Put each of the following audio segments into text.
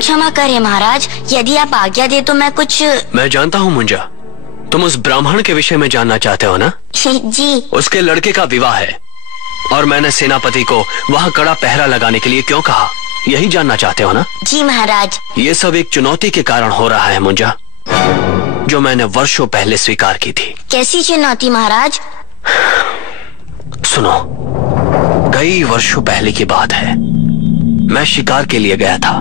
क्षमा करें महाराज, यदि आप आज्ञा दे तो मैं कुछ। मैं जानता हूँ मुंजा, तुम उस ब्राह्मण के विषय में जानना चाहते हो ना? जी। उसके लड़के का विवाह है और मैंने सेनापति को वहाँ कड़ा पहरा लगाने के लिए क्यों कहा, यही जानना चाहते हो ना? जी महाराज। ये सब एक चुनौती के कारण हो रहा है मुंजा, जो मैंने वर्षों पहले स्वीकार की थी। कैसी चुनौती महाराज? सुनो, कई वर्षों पहले की बात है। मैं शिकार के लिए गया था।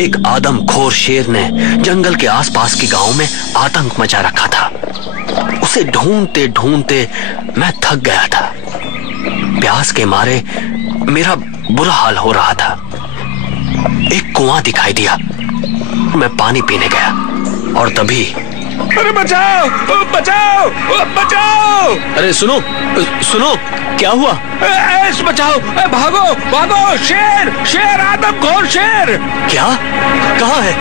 एक आदमखोर शेर ने जंगल के आसपास के गांव में आतंक मचा रखा था। उसे ढूंढते ढूंढते मैं थक गया था। प्यास के मारे मेरा बुरा हाल हो रहा था। एक कुआं दिखाई दिया, मैं पानी पीने गया और तभी अरे बचाओ बचाओ बचाओ! अरे सुनो सुनो, क्या हुआ? बचाओ, भागो भागो! शेर शेर, आदमखोर शेर! क्या? कहाँ है?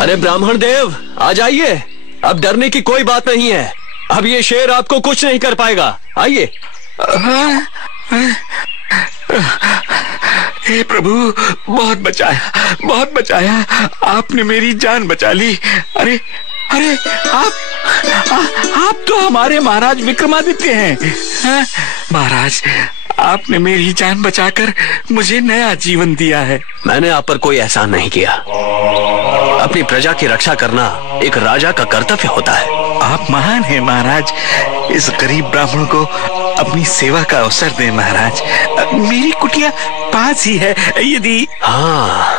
अरे ब्राह्मण देव, आ जाइए, अब डरने की कोई बात नहीं है। अब ये शेर आपको कुछ नहीं कर पाएगा, आइए। हे प्रभु, बहुत बचाया, आपने मेरी जान बचा ली। अरे अरे, आप तो हमारे महाराज विक्रमादित्य हैं। महाराज, आपने मेरी जान बचाकर मुझे नया जीवन दिया है। मैंने आप पर कोई एहसान नहीं किया। अपनी प्रजा की रक्षा करना एक राजा का कर्तव्य होता है। आप महान हैं महाराज। इस गरीब ब्राह्मण को अपनी सेवा का अवसर दें महाराज। मेरी कुटिया पास ही है, यदि। हाँ,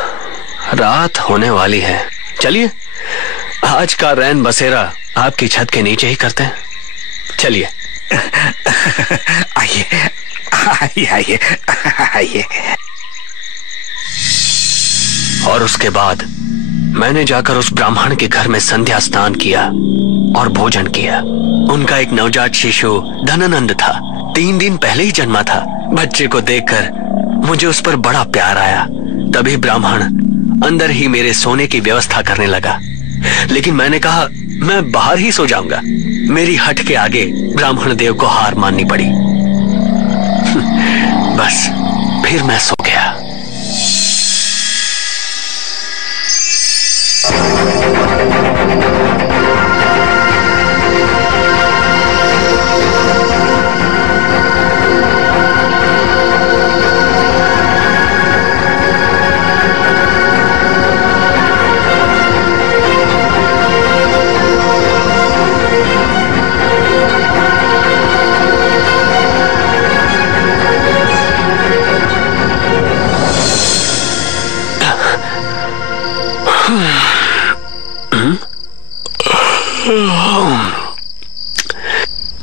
रात होने वाली है। चलिए, आज का रैन बसेरा आपकी छत के नीचे ही करते हैं। चलिए। आइए आइए आइए आइए। और उसके बाद मैंने जाकर उस ब्राह्मण के घर में संध्या स्नान किया और भोजन किया। उनका एक नवजात शिशु धनानंद था, 3 दिन पहले ही जन्मा था। बच्चे को देखकर मुझे उस पर बड़ा प्यार आया। तभी ब्राह्मण अंदर ही मेरे सोने की व्यवस्था करने लगा, लेकिन मैंने कहा मैं बाहर ही सो जाऊंगा। मेरी हट के आगे ब्राह्मण देव को हार माननी पड़ी। बस फिर मैं सो गया।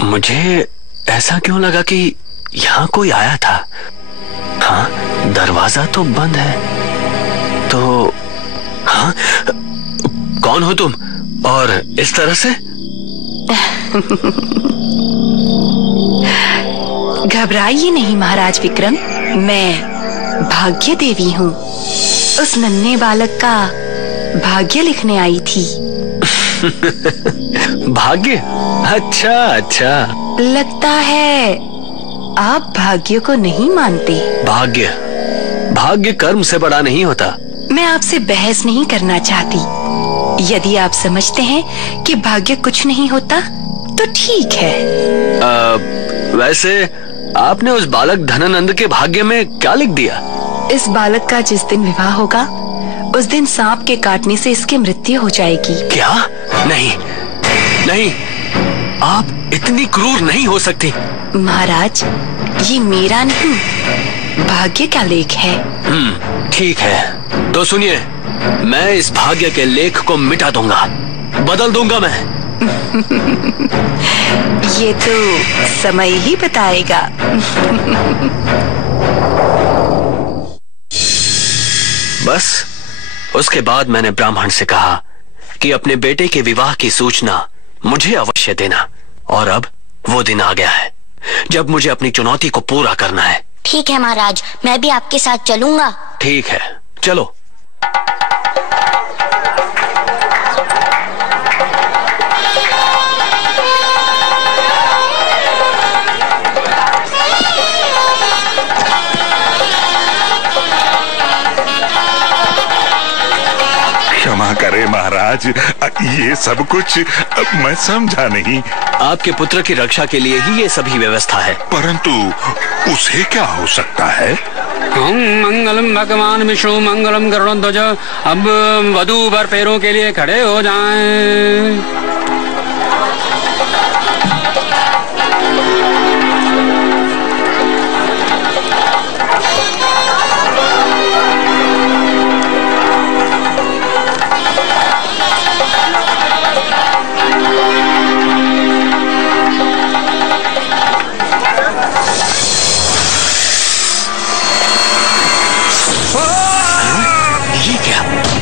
मुझे ऐसा क्यों लगा कि यहाँ कोई आया था। हाँ, दरवाजा तो बंद है। तो हाँ, कौन हो तुम और इस तरह से? घबराइए नहीं महाराज विक्रम, मैं भाग्य देवी हूँ। उस नन्हे बालक का भाग्य लिखने आई थी। भाग्य? अच्छा अच्छा। लगता है आप भाग्य को नहीं मानते। भाग्य कर्म से बड़ा नहीं होता। मैं आपसे बहस नहीं करना चाहती। यदि आप समझते हैं कि भाग्य कुछ नहीं होता तो ठीक है। वैसे आपने उस बालक धनानंद के भाग्य में क्या लिख दिया? इस बालक का जिस दिन विवाह होगा उस दिन सांप के काटने से इसकी मृत्यु हो जाएगी। क्या? नहीं नहीं, आप इतनी क्रूर नहीं हो सकती। महाराज, ये मेरा नहीं भाग्य का लेख है। ठीक है, तो सुनिए, मैं इस भाग्य के लेख को मिटा दूंगा, बदल दूंगा मैं। ये तो समय ही बताएगा। बस उसके बाद मैंने ब्राह्मण से कहा कि अपने बेटे के विवाह की सूचना मुझे अवश्य देना। और अब वो दिन आ गया है जब मुझे अपनी चुनौती को पूरा करना है। ठीक है महाराज, मैं भी आपके साथ चलूंगा। ठीक है, चलो। क्षमा करें महाराज, ये सब कुछ मैं समझा नहीं। आपके पुत्र की रक्षा के लिए ही ये सभी व्यवस्था है। परंतु उसे क्या हो सकता है? मंगलम भगवान विष्णु मंगलम गरुड़ध्वज। अब वधू वर फेरों के लिए खड़े हो जाएं।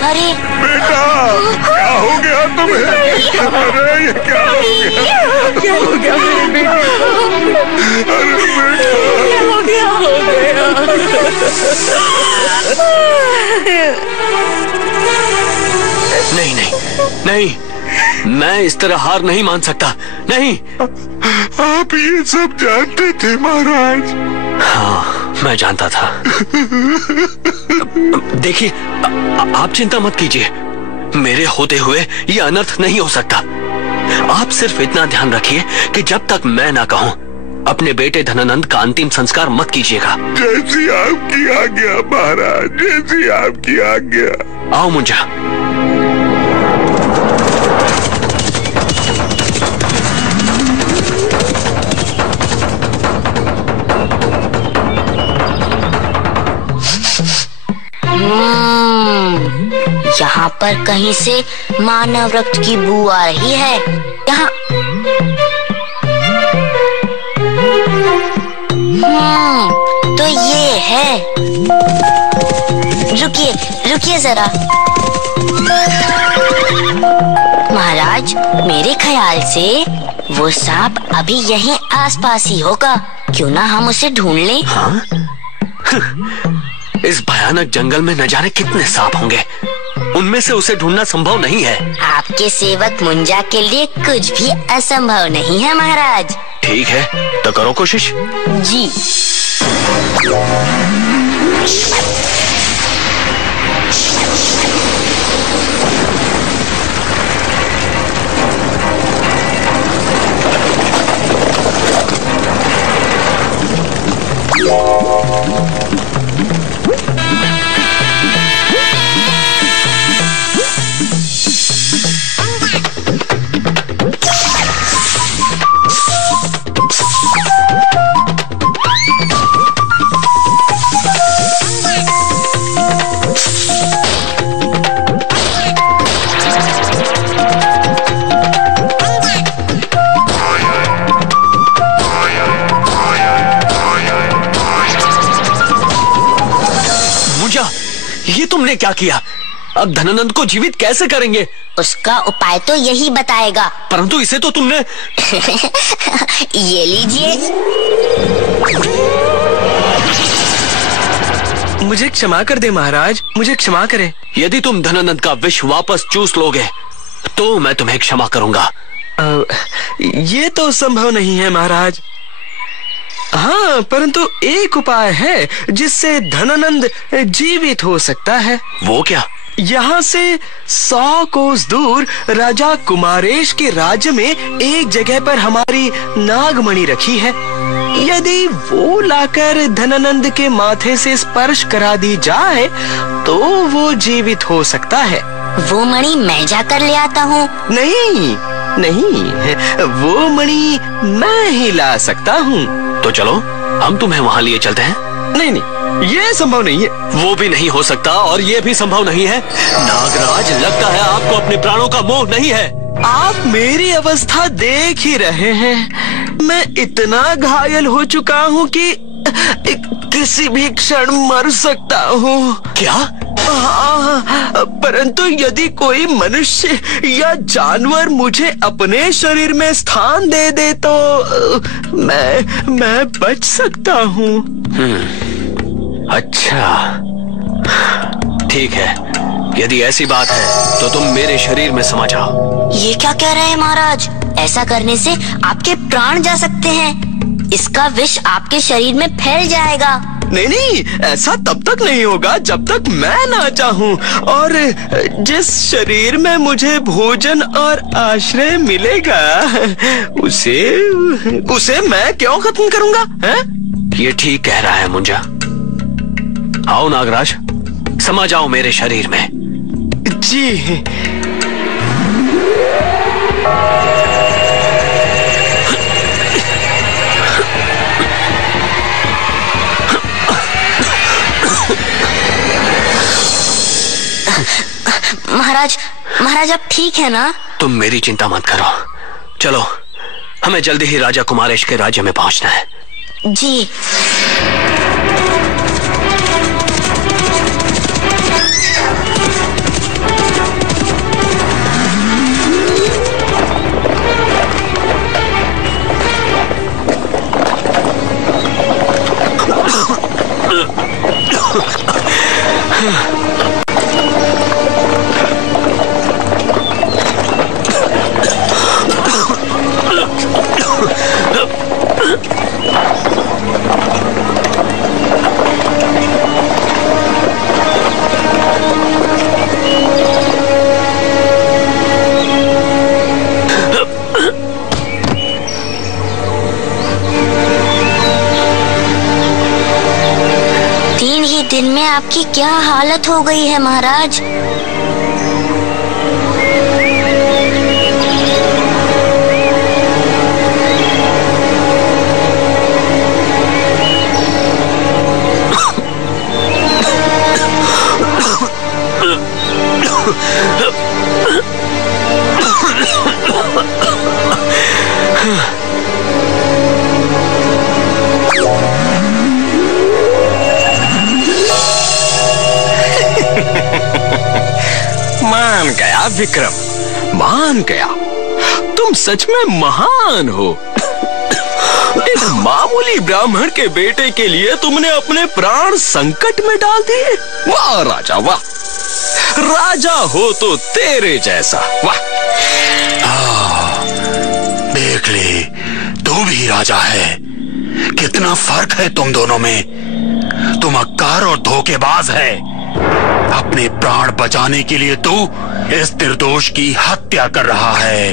अरे बेटा, क्या हो गया तुम्हें? अरे ये क्या हो गया? क्या हो गया मेरे बेटे? अरे बेटा, क्या हो गया? नहीं नहीं नहीं, मैं इस तरह हार नहीं मान सकता। नहीं। आप ये सब जानते थे महाराज? हाँ, मैं जानता था। देखिए, आप चिंता मत कीजिए, मेरे होते हुए ये अनर्थ नहीं हो सकता। आप सिर्फ इतना ध्यान रखिए कि जब तक मैं ना कहूं, अपने बेटे धनानंद का अंतिम संस्कार मत कीजिएगा। जैसी आपकी आज्ञा महाराज, जैसी आपकी आज्ञा। आओ मुंजा। यहाँ पर कहीं से मानव रक्त की बू आ रही है। यहाँ तो ये है। रुकिए रुकिए जरा महाराज, मेरे ख्याल से वो सांप अभी यहीं आसपास ही होगा। क्यों ना हम उसे ढूंढ लें? हाँ? इस भयानक जंगल में न जाने कितने सांप होंगे, उनमें से उसे ढूंढना संभव नहीं है। आपके सेवक मुंजा के लिए कुछ भी असंभव नहीं है महाराज। ठीक है, तो करो कोशिश। जी। ये तुमने क्या किया? अब धनानंद को जीवित कैसे करेंगे? उसका उपाय तो यही बताएगा। परंतु इसे तो तुमने ये लीजिए। मुझे क्षमा कर दे महाराज, मुझे क्षमा करें। यदि तुम धनानंद का विष वापस चूस लोगे तो मैं तुम्हें क्षमा करूंगा। ये तो संभव नहीं है महाराज। हाँ, परंतु एक उपाय है जिससे धनानंद जीवित हो सकता है। वो क्या? यहाँ से 100 कोस दूर राजा कुमारेश के राज्य में एक जगह पर हमारी नागमणि रखी है। यदि वो लाकर धनानंद के माथे से स्पर्श करा दी जाए तो वो जीवित हो सकता है। वो मणि मैं जाकर ले आता हूँ। नहीं नहीं, वो मणि मैं ही ला सकता हूँ। तो चलो, हम तुम्हें वहाँ लिए चलते हैं। नहीं नहीं, ये संभव नहीं है। वो भी नहीं हो सकता और ये भी संभव नहीं है। नागराज, लगता है आपको अपने प्राणों का मोह नहीं है। आप मेरी अवस्था देख ही रहे हैं। मैं इतना घायल हो चुका हूँ कि किसी भी क्षण मर सकता हूँ। क्या? हाँ, परंतु यदि कोई मनुष्य या जानवर मुझे अपने शरीर में स्थान दे दे तो मैं बच सकता हूँ। अच्छा, ठीक है। यदि ऐसी बात है तो तुम मेरे शरीर में समा जाओ। ये क्या कह रहे हैं महाराज? ऐसा करने से आपके प्राण जा सकते हैं। इसका विष आपके शरीर में फैल जाएगा। नहीं, ऐसा तब तक नहीं होगा जब तक मैं ना चाहूँ। और जिस शरीर में मुझे भोजन और आश्रय मिलेगा उसे मैं क्यों खत्म करूँगा? हैं? ये ठीक कह रहा है मुंजा। आओ नागराज, समा जाओ मेरे शरीर में। जी। महाराज अब ठीक है ना? तुम मेरी चिंता मत करो। चलो, हमें जल्दी ही राजा कुमारेश के राज्य में पहुंचना है। जी। दिन में आपकी क्या हालत हो गई है महाराज? मान गया विक्रम, मान गया। तुम सच में महान हो। एक मामूली ब्राह्मण के बेटे के लिए तुमने अपने प्राण संकट में डाल दिए। वाह राजा वाह, राजा हो तो तेरे जैसा। वाह। देख ले, तू भी राजा है। कितना फर्क है तुम दोनों में। तुम मक्कार और धोखेबाज है। अपने प्राण बचाने के लिए तू इस निर्दोष की हत्या कर रहा है।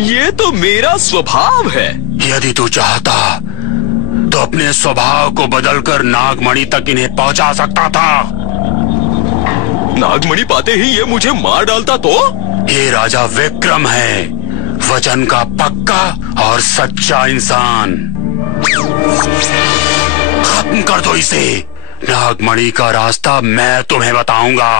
ये तो मेरा स्वभाव है। यदि तू चाहता तो अपने स्वभाव को बदलकर नागमणि तक इन्हें पहुंचा सकता था। नागमणि पाते ही ये मुझे मार डालता तो? ये राजा विक्रम है, वचन का पक्का और सच्चा इंसान। खत्म कर दो इसे। नागमणि का रास्ता मैं तुम्हें बताऊंगा।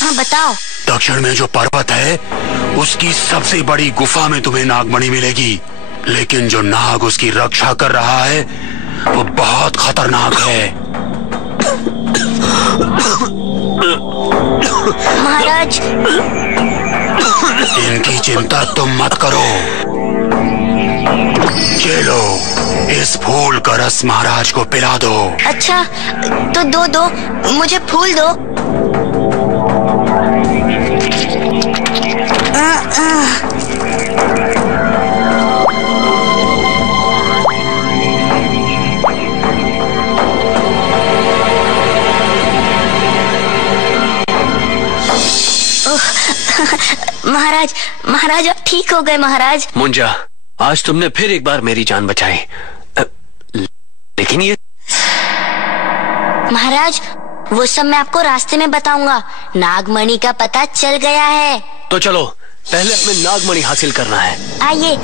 हाँ बताओ। दक्षिण में जो पर्वत है उसकी सबसे बड़ी गुफा में तुम्हें नागमणि मिलेगी। लेकिन जो नाग उसकी रक्षा कर रहा है वो बहुत खतरनाक है। महाराज, इनकी चिंता तुम मत करो। चलो, इस फूल का रस महाराज को पिला दो। अच्छा, तो दो मुझे फूल दो। महाराज अब ठीक हो गए महाराज। मुंजा, आज तुमने फिर एक बार मेरी जान बचाई। लेकिन ये महाराज, वो सब मैं आपको रास्ते में बताऊंगा। नागमणि का पता चल गया है। तो चलो पहले हमें नागमणि हासिल करना है। आइए।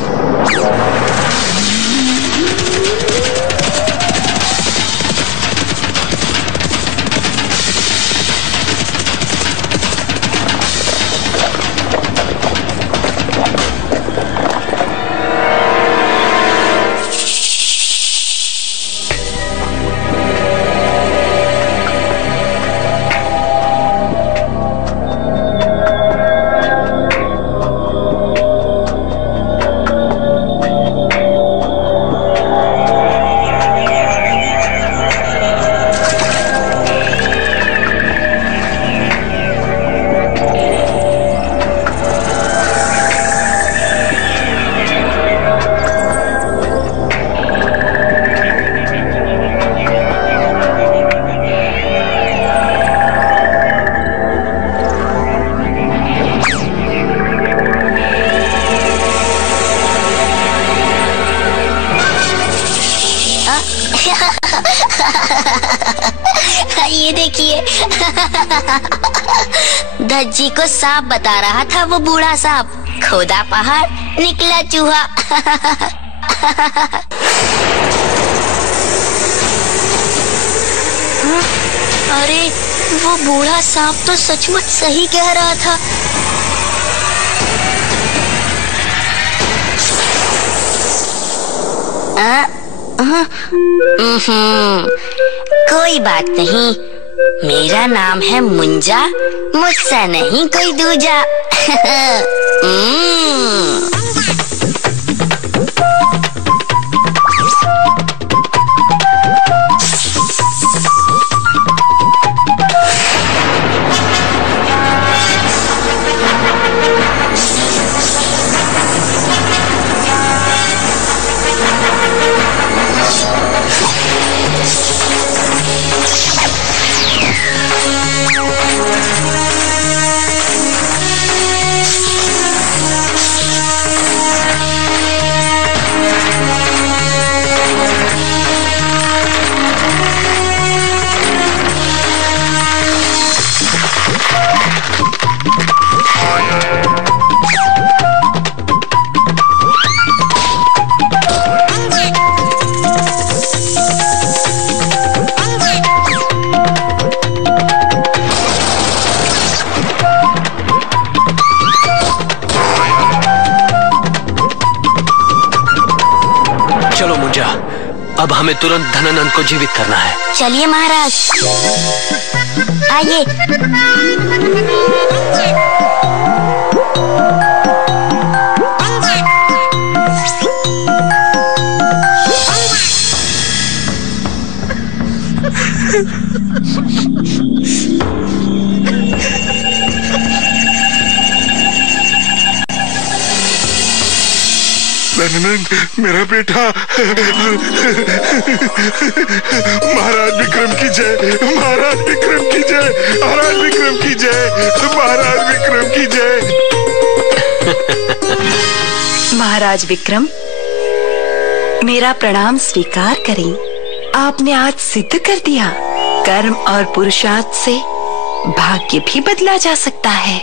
ये देखिए। धज्जी को सांप बता रहा था वो बूढ़ा सांप। खोदा पहाड़ निकला चूहा। अरे वो बूढ़ा सांप तो सचमुच सही कह रहा था। कोई बात नहीं, मेरा नाम है मुंजा, मुझसे नहीं कोई दूजा। अब हमें तुरंत धनानंद को जीवित करना है। चलिए महाराज, आइए। धनानंद मेरा बेटा। महाराज विक्रम की जय, महाराज विक्रम की जय, महाराज विक्रम की जय, महाराज विक्रम की जय। महाराज विक्रम, मेरा प्रणाम स्वीकार करें। आपने आज सिद्ध कर दिया, कर्म और पुरुषार्थ से भाग्य भी बदला जा सकता है।